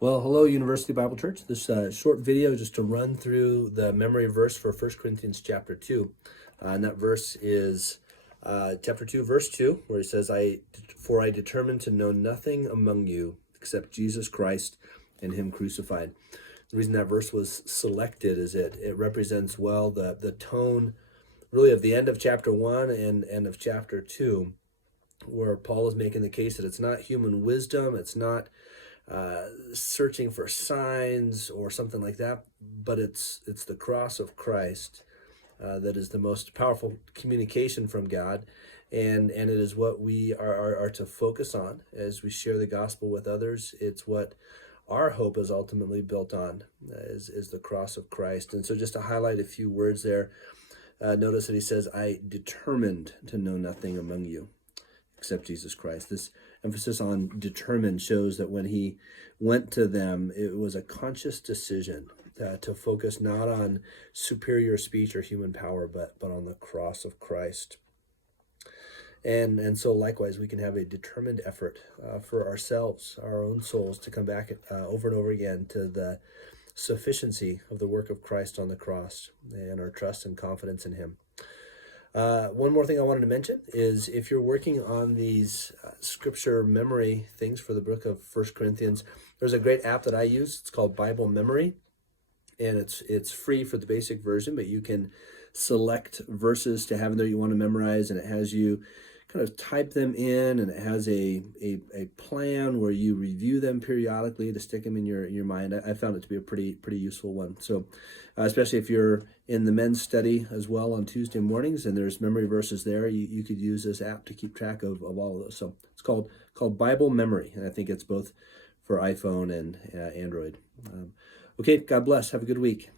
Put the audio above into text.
Well, hello, University Bible Church. This short video just to run through the memory verse for 1 Corinthians chapter 2. And that verse is chapter 2, verse 2, where he says, For I determined to know nothing among you except Jesus Christ and him crucified. The reason that verse was selected is it represents well the tone really of the end of chapter 1 and end of chapter 2, where Paul is making the case that it's not human wisdom, it's not searching for signs or something like that, but it's the cross of Christ that is the most powerful communication from God, and it is what we are to focus on as we share the gospel with others. It's what our hope is ultimately built on, is the cross of Christ. And so just to highlight a few words there, notice that he says, I determined to know nothing among you except Jesus Christ. This emphasis on determined shows that when he went to them, it was a conscious decision to focus not on superior speech or human power, but on the cross of Christ. And so likewise, we can have a determined effort for ourselves, our own souls, to come back over and over again to the sufficiency of the work of Christ on the cross and our trust and confidence in him. One more thing I wanted to mention is if you're working on these scripture memory things for the book of 1 Corinthians, there's a great app that I use. It's called Bible Memory, and it's free for the basic version, but you can select verses to have in there you want to memorize, and it has you kind of type them in, and it has a plan where you review them periodically to stick them in your mind. I found it to be a pretty useful one. So especially if you're in the men's study as well on Tuesday mornings and there's memory verses there, you could use this app to keep track of all of those. So it's called Bible Memory, and I think it's both for iPhone and Android. Okay, God bless. Have a good week.